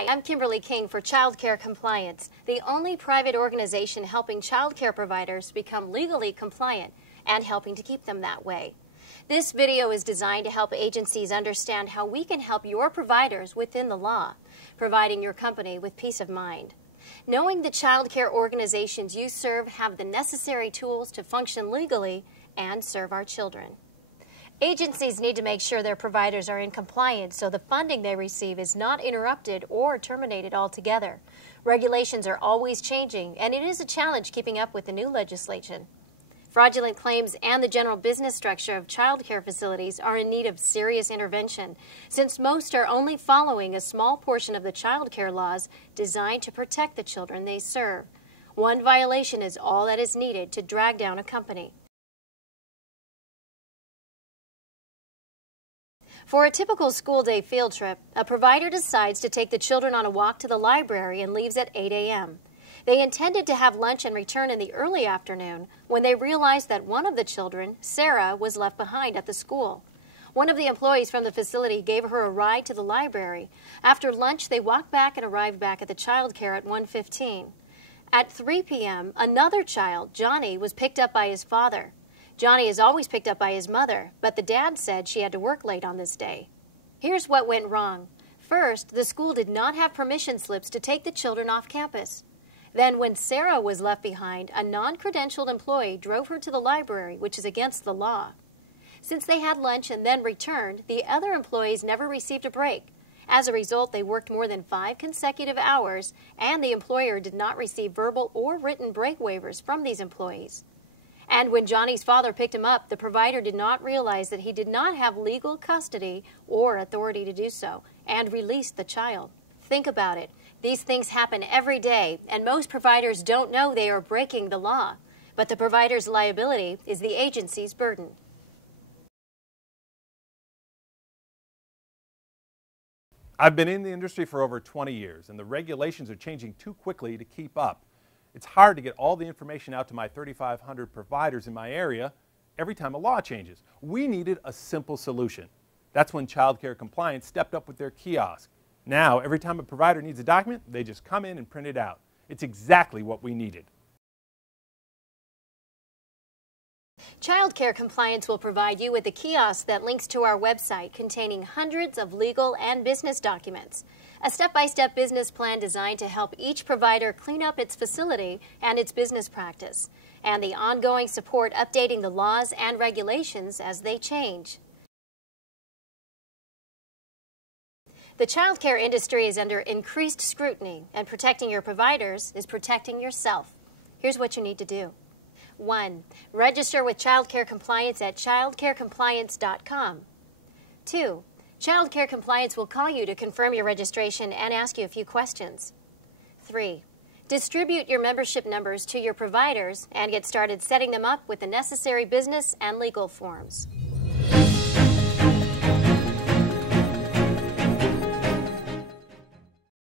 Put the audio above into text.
Hi, I'm Kimberly King for ChildCare Compliance, the only private organization helping childcare providers become legally compliant and helping to keep them that way. This video is designed to help agencies understand how we can help your providers within the law, providing your company with peace of mind. Knowing the childcare organizations you serve have the necessary tools to function legally and serve our children. Agencies need to make sure their providers are in compliance so the funding they receive is not interrupted or terminated altogether. Regulations are always changing, and it is a challenge keeping up with the new legislation. Fraudulent claims and the general business structure of child care facilities are in need of serious intervention, since most are only following a small portion of the child care laws designed to protect the children they serve. One violation is all that is needed to drag down a company. For a typical school day field trip, a provider decides to take the children on a walk to the library and leaves at 8 a.m. They intended to have lunch and return in the early afternoon when they realized that one of the children, Sarah, was left behind at the school. One of the employees from the facility gave her a ride to the library. After lunch, they walked back and arrived back at the child care at 1:15. At 3 p.m., another child, Johnny, was picked up by his father. Johnny is always picked up by his mother, but the dad said she had to work late on this day. Here's what went wrong. First, the school did not have permission slips to take the children off campus. Then, when Sarah was left behind, a non-credentialed employee drove her to the library, which is against the law. Since they had lunch and then returned, the other employees never received a break. As a result, they worked more than 5 consecutive hours, and the employer did not receive verbal or written break waivers from these employees. And when Johnny's father picked him up, the provider did not realize that he did not have legal custody or authority to do so, and released the child. Think about it. These things happen every day, and most providers don't know they are breaking the law. But the provider's liability is the agency's burden. I've been in the industry for over 20 years, and the regulations are changing too quickly to keep up. It's hard to get all the information out to my 3,500 providers in my area every time a law changes. We needed a simple solution. That's when ChildCare Compliance stepped up with their kiosk. Now, every time a provider needs a document, they just come in and print it out. It's exactly what we needed. ChildCare Compliance will provide you with a kiosk that links to our website containing hundreds of legal and business documents. A step-by-step business plan designed to help each provider clean up its facility and its business practice, and the ongoing support updating the laws and regulations as they change. The childcare industry is under increased scrutiny, and protecting your providers is protecting yourself. Here's what you need to do. 1. Register with ChildCare Compliance at childcarecompliance.com. 2. ChildCare Compliance will call you to confirm your registration and ask you a few questions. 3. Distribute your membership numbers to your providers and get started setting them up with the necessary business and legal forms.